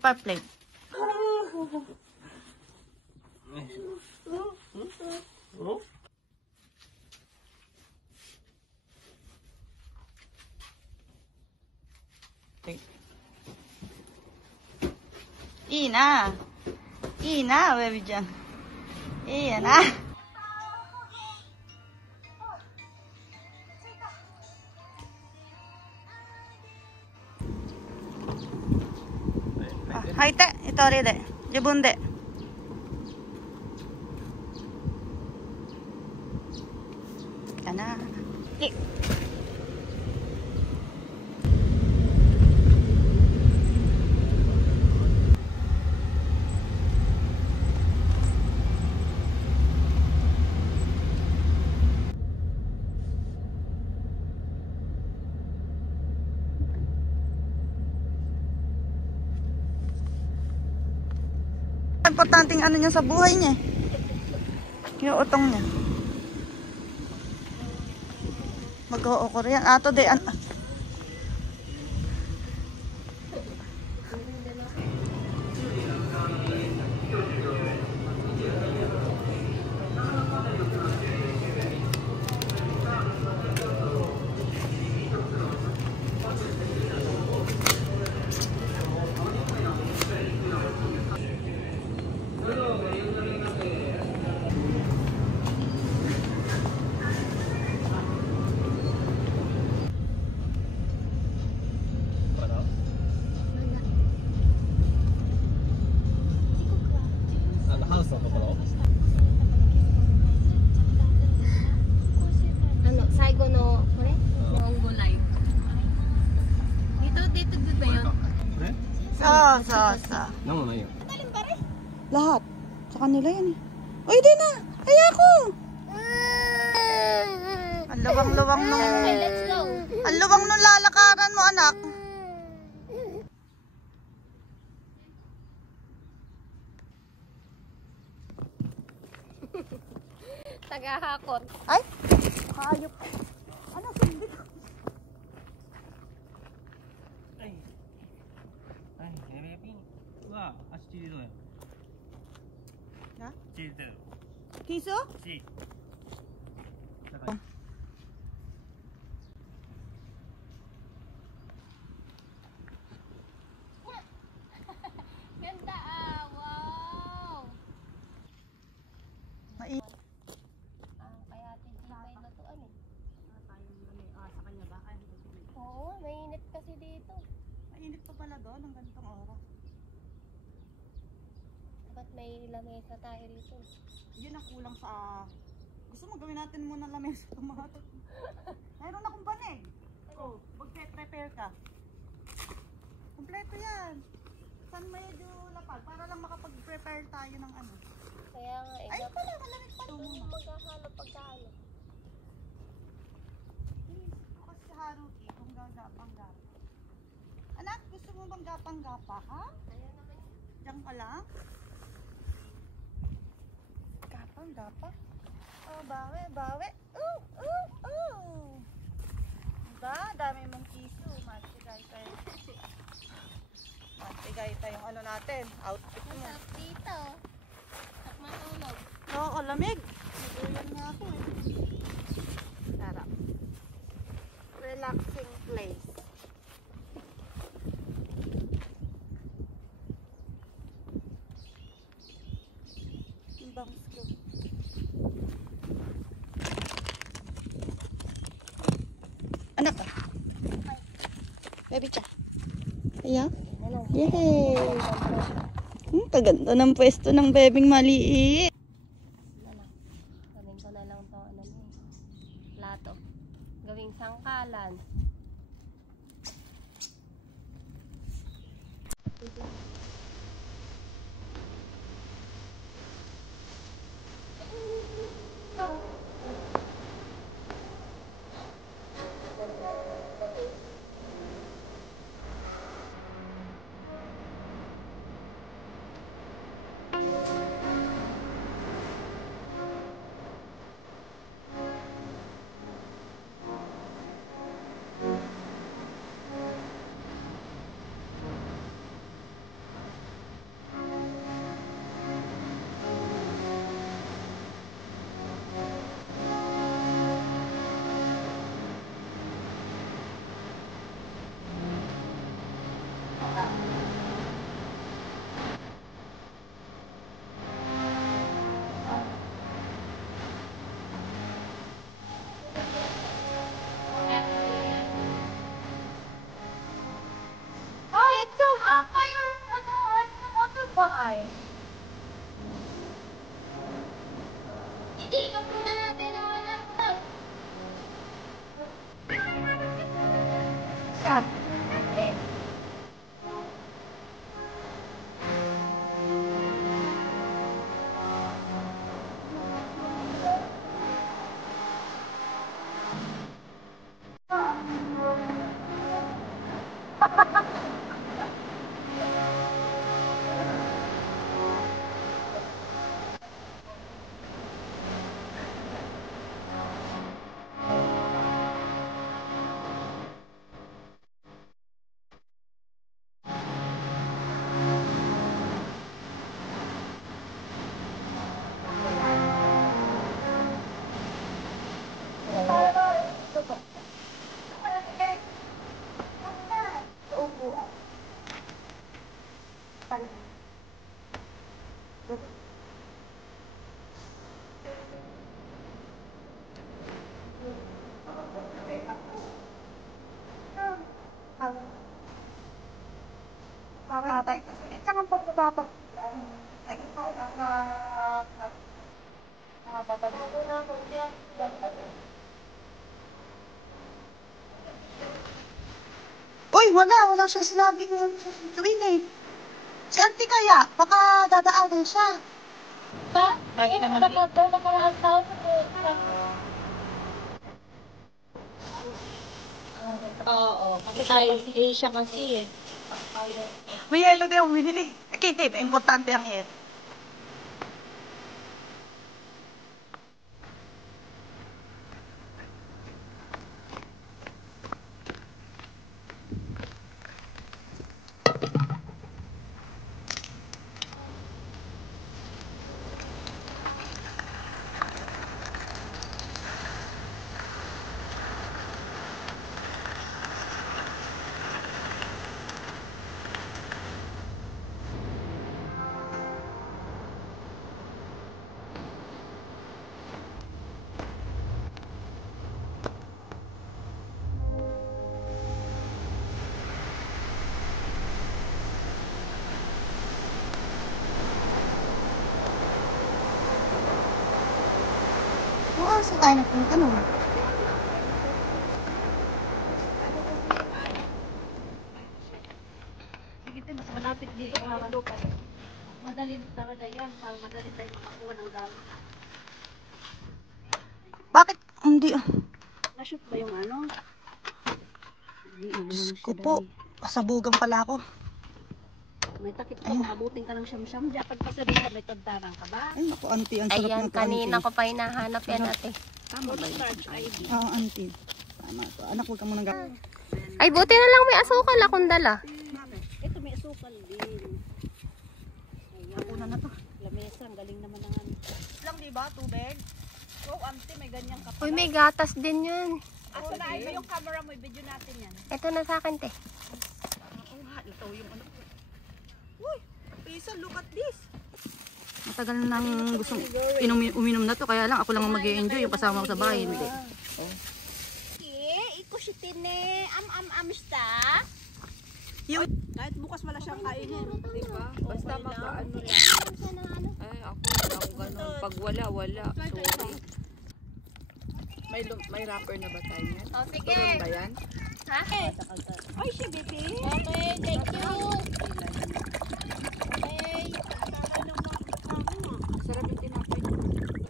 Per plate. Ina. Ina, baby dyan. Iyan na. Hai te, itori de. Jibun de. Kana. Importanteng ano niya sa buhay niya. Yung utong niya. Mag-o-o yan. Ato de. Lahat. Sa kanila yan eh. Uy, di na! Ay ako! Ang luwang-luwang nung... Ang luwang nung lalakaran mo, anak. Tagahakot. Ay! Hayop. Ano, hindi ko. Ay. Ay, baby. Wah,足チリだよ。Ha? チリだよ。 Kiso? チリ。 Ganda ah, wow. Kaya titibay na to ano. Sa kanya ba? Ay, Oo, mainit kasi dito. mainit pa pala doon ng ganitong oras. Dapat may lamesa tayo rito. Yun ang kulang sa... Gusto mo gawin natin muna lamesa sa mga to. Mayroon akong banig. Oh, mag-prepare ka. Kompleto yan. San medyo lapag para lang makapag-prepare tayo ng ano. Kaya nga eh. Ay pala, malamig pa. Doon yung maghahalo pagkaano. Inisip ko kasi si Haruki kung gagapang-gapa. Anak, gusto mo bang gapang-gapa ha? Ayan naman yun. Diyan ka lang? Gapang-gapa? Oh, bawi, bawi. Diba? Dami mong kiso. Matigay tayo. Matigay tayo yung ano natin. Outfit mo. Masarap dito. At matulog. Oo, lamig. Nagulan nga ako eh. Sarap. Relaxing place. Yung bangs ko. Anak ka. Baby cha. Ayan. Yay! Kaganda ng pwesto ng bebing maliit. Gawin ko na lang to ano mo. Plato. Gawing sangkalan. Uy, wala siya sinabi ng gawin eh. Si auntie kaya, baka dadaanan siya. Oo, kasi tayo siya kasi eh. May yelo din ako binili. Okay, Dave, importante ang hair. Saan tayo nagpunta nun? Sige, mas malapit dito ang lupa. Madali talaga yan. Madali tayo makakuha ng gamit. Bakit? Hindi. Na-shoot ba yung ano? Diyos ko po. Pasabugan pala ako. May takip ka, makabuting ka ng siyam-siyam. Diyan pagpasabihin ka, may tagtarang ka ba? Ay, naku, auntie. Ang sarap Ayan, na to, kanina auntie. ko pa hinahanap yan ate. Tama ba yun? Oo, auntie. Tama to. Anak, huwag ka munang Ay, buti na lang may asukal akong dala. Ito may asukal din. Una na to. Lamesa, ang galing naman ng ano. Lang, di ba? Tubig? Oh, auntie, may ganyan ka pa. Uy, may gatas din yun. Ako na, iba yung camera mo, i-video natin yan. Ito na sa akin, te. Ito yung ano. Lisa, look at this. Matagal nang gustong uminom na to. Kaya lang, ako lang ang mag-i-enjoy. Yung kasama ko sa bahay, hindi. Iko si Tine, amsta. Kahit bukas wala siyang kainin, di ba? Basta makaano lang. Ay, ako lang ganun. Pag wala. Sorry. May wrapper na ba tayo yan? O, sige. Turon ba yan? Ha? Ay, si Bibi. Okay, thank you. Sarap yung tinapay.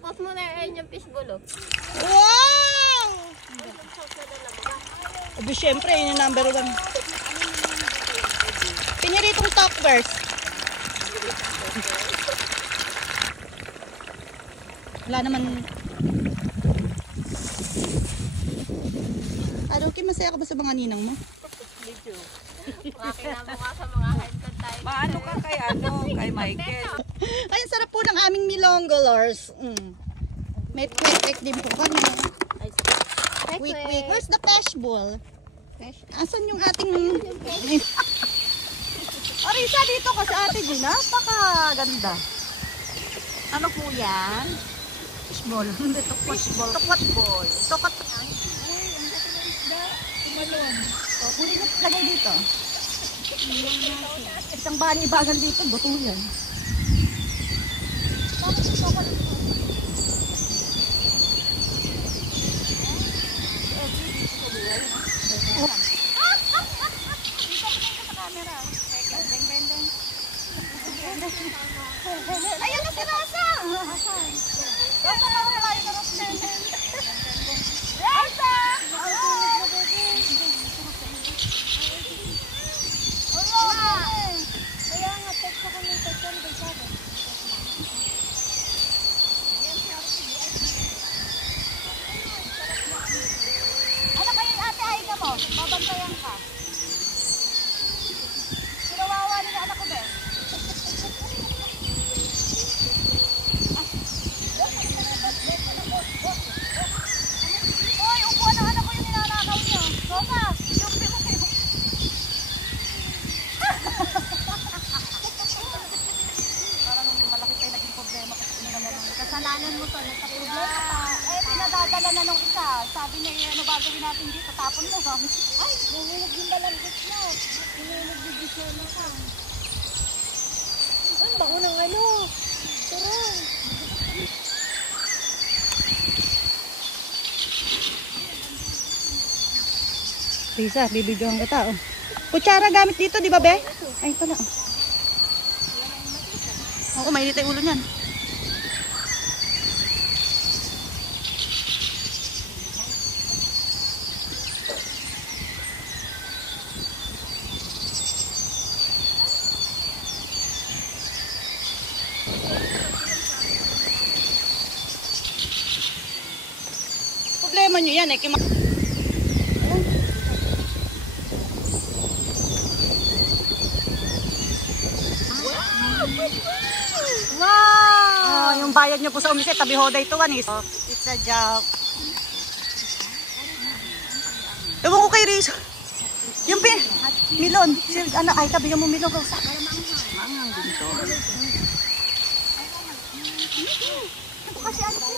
Post mo na yung fishbowl, oh. Wow! Abi, syempre, yun yung number 1. Piniritong talkers. Wala naman. Okay, masaya ka ba sa mga ninang mo? Makinabuka sa mga headset tayo. Paano ka kay Michael? Ay, sarap po ng aming milongolors. Met-met din po kami. Quick. Where's the fishbowl? Asan yung ating... Arisa, dito ka sa ate din. Napakaganda. Ano po yan? Fishbowl. Hindi, fishbowl. Tokwat boy. Tokwat. Huli na lagay dito. Isang bani bagal dito. Buto yan. Ayan na si Rosa! Rosa, mawala yung Rosa. Rosa! bantayan ka. Sinawawa nila anak ko, be. Hoy, upuan ng anak ko yung ninanakaw niyo. Soka, yung parang malaki tayo naging problema kasi Kasalanan mo to, nagka-problema pa. pinadadala na nung isa. Sabi niya, ano ba gawin natin dito? Tapon mo kami. Ay, nahulog yung balanggot mo. Nahulog yung bisola ka. Ang bango ng ano. Turong. Risa, bibidyohan kita. Oh. Kutsara gamit dito, di ba, be? Ay, pala. Oo, mainit ay ulo niyan. Problema nyo yan eh. Wow! Yung bayad nyo po sa umiset, tabi hoday to one is. It's a job. Ewan ko kay Riz. Yung milon. Ano, ay, tabi mo milon. Mangang dito. Ito kasi ano po.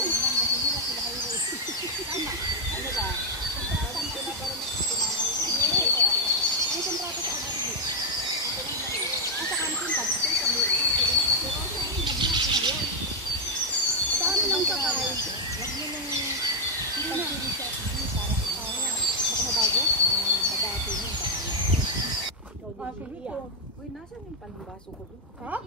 Uy, nasan yung palangbaso ko doon? Ha?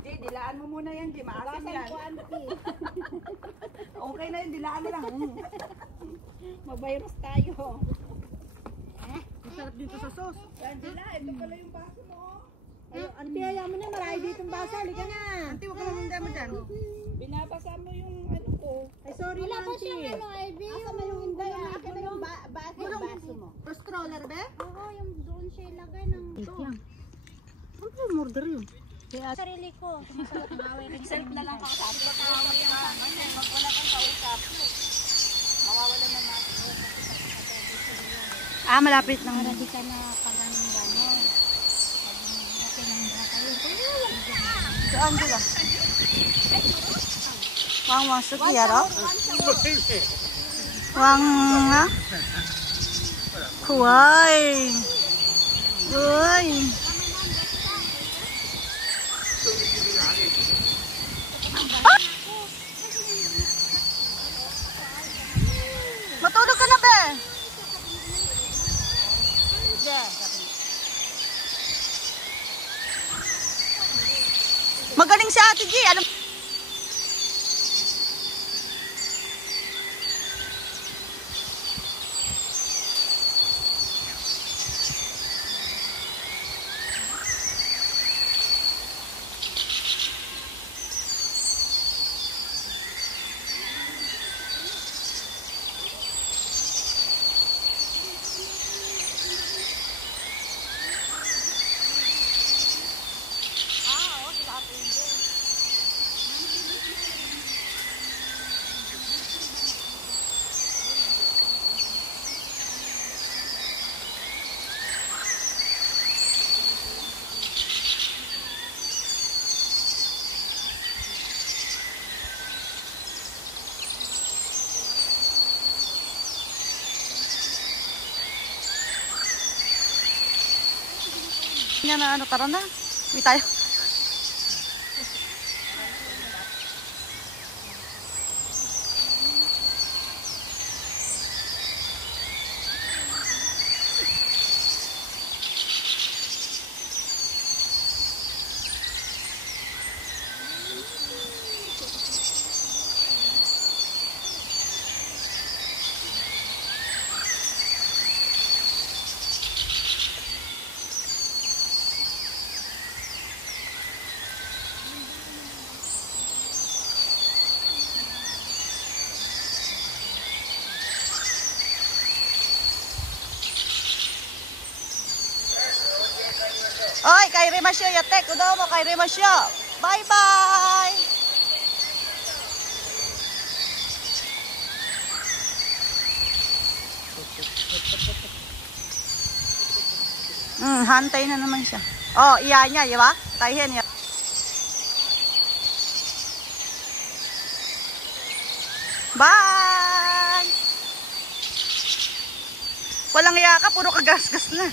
Di, dilaan mo muna yan, di. Maasim yan. Okay na yun, dilaan mo lang. Mag-virus tayo. Masarap dito sa sauce. Angela, ito pala yung baso mo. Auntie, ayaw mo na. Marami dito ang basa. Halika na. Auntie, huwag ka naman demo dyan. Binabasa mo yung ano ko. Ay, sorry na, auntie. Wala pa siyang Ivy. Asa mo yung inday? Akin na yung baso mo. First crawler, be? Oo, yung doon siya ilagay ng... Ano po yung murder yun? Sarili ko. Self na lang kausap. Pagkaway ang kanya, wala kang kausap. Mawawala na natin. Ah, malapit lang. Para di ka na pag-anong gano'n. Si Angela. Wang masuki yaro? Wang nga? Kuway. Uy. Matulog ka na, be. Magaling si Ate G. Alam niya na ano, tara na. Uwi tayo. Oy, kay Rimasyo, yatek. Udo mo kay Rimasyo. Bye-bye! Hantay na naman siya. Oh, iya niya, di ba? Tahihin niya. Bye! Walang iya ka, puro kagasgas na.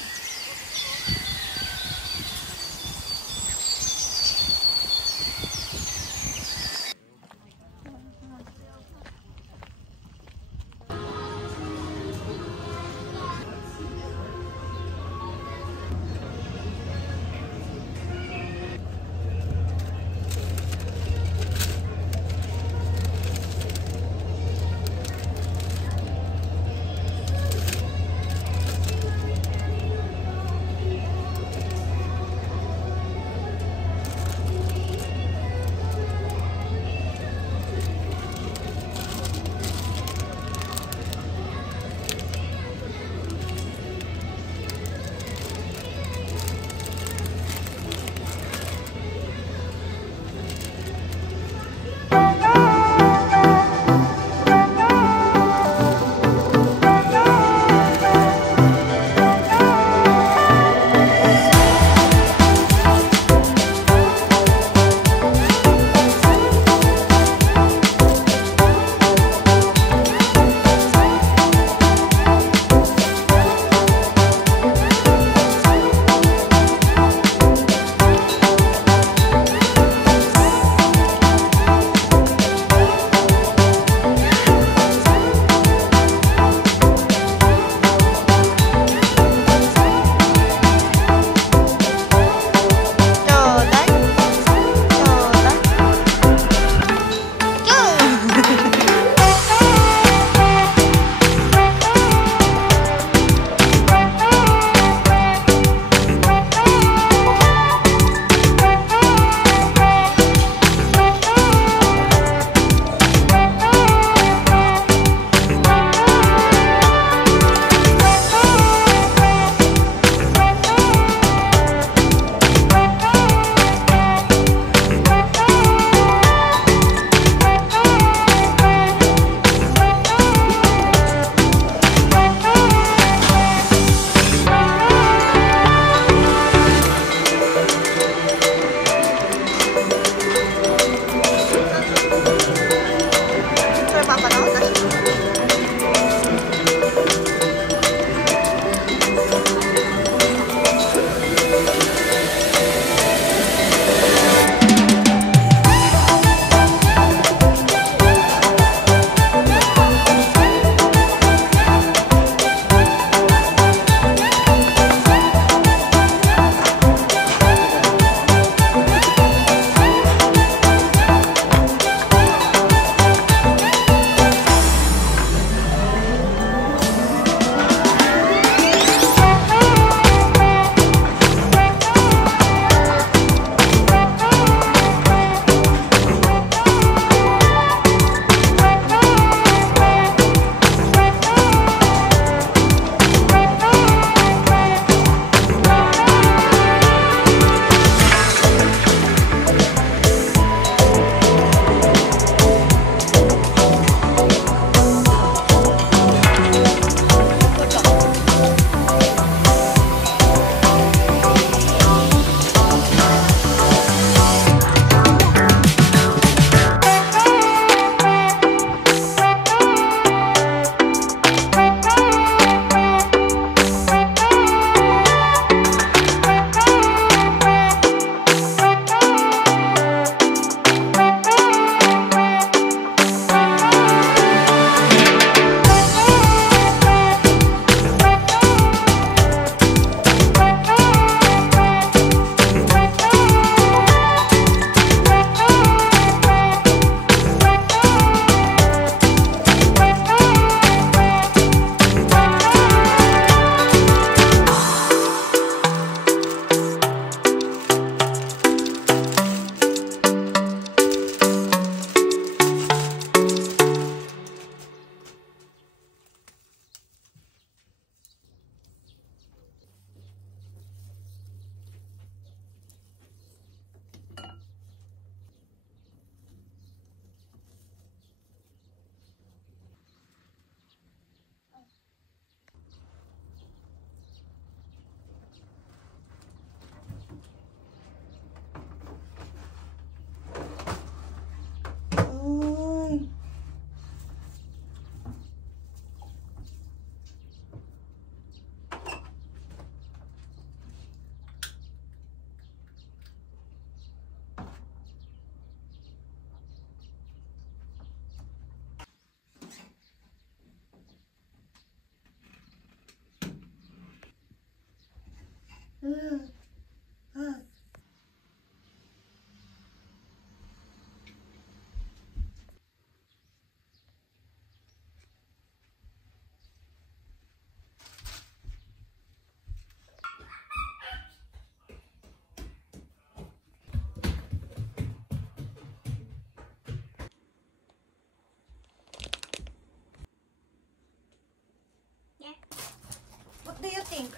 What do you think?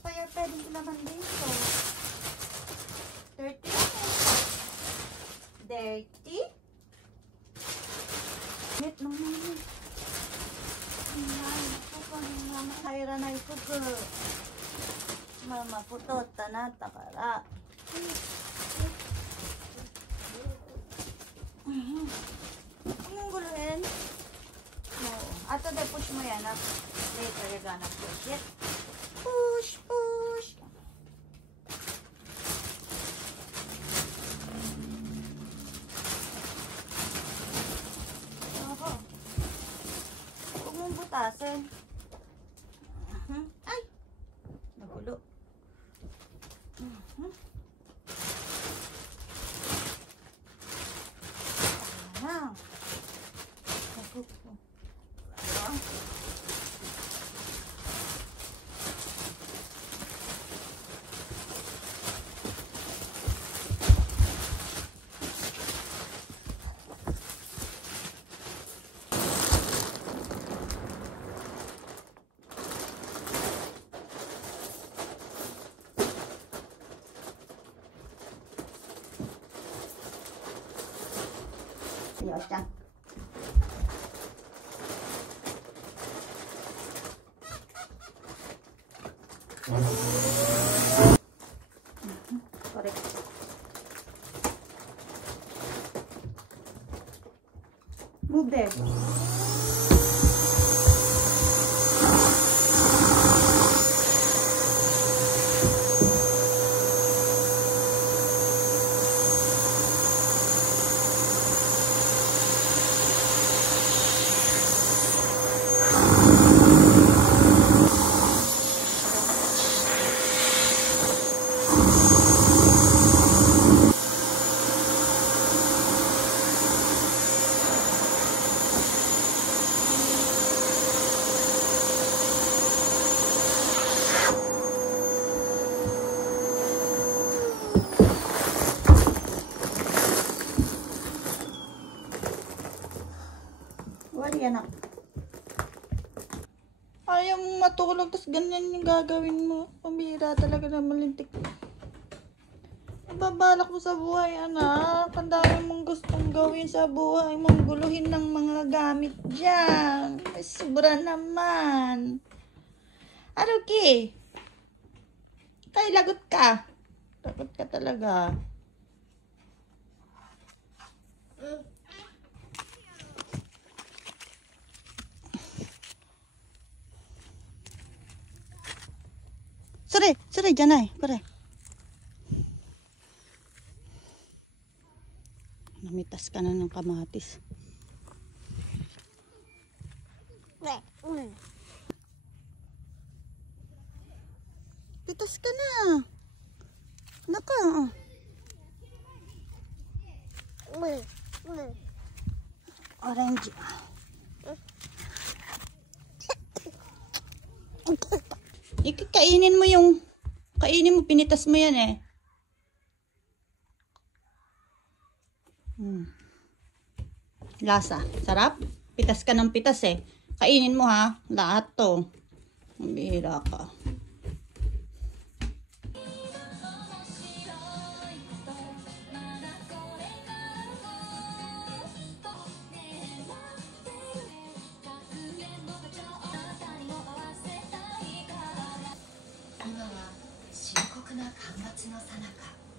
Kaya pwedeng ilaman dito. Dirty? Dirty? Wait lang naman. Mama, kaira na ito ko. Mama, putot, tanat, takara. Huwag mong guluhin. No. Ato de push mo yan. Later, you're gonna push it. Push, push. Oho. Huwag mong butasin. Ay! Nagulo. Wow. Ayos siya. Correct. Move there. Wali anak. Ayaw mong matulog, tapos ganyan yung gagawin mo. Pambira talaga na malintik. Babalak mo sa buhay, anak. Ang dami mong gustong gawin sa buhay mong guluhin ng mga gamit dyan. Ay, sobra naman. Aruki. Kay lagot ka. Lagot ka talaga. Sorry, dyan ay. Pare. Namitas ka na ng kamatis. Pitas ka na. Naka. Orange. Kainin mo, pinitas mo yan eh. Lasa, sarap. Pitas ka ng pitas eh. Kainin mo ha, lahat to. Mabihira ka. Now, 深刻な干ばつの最中。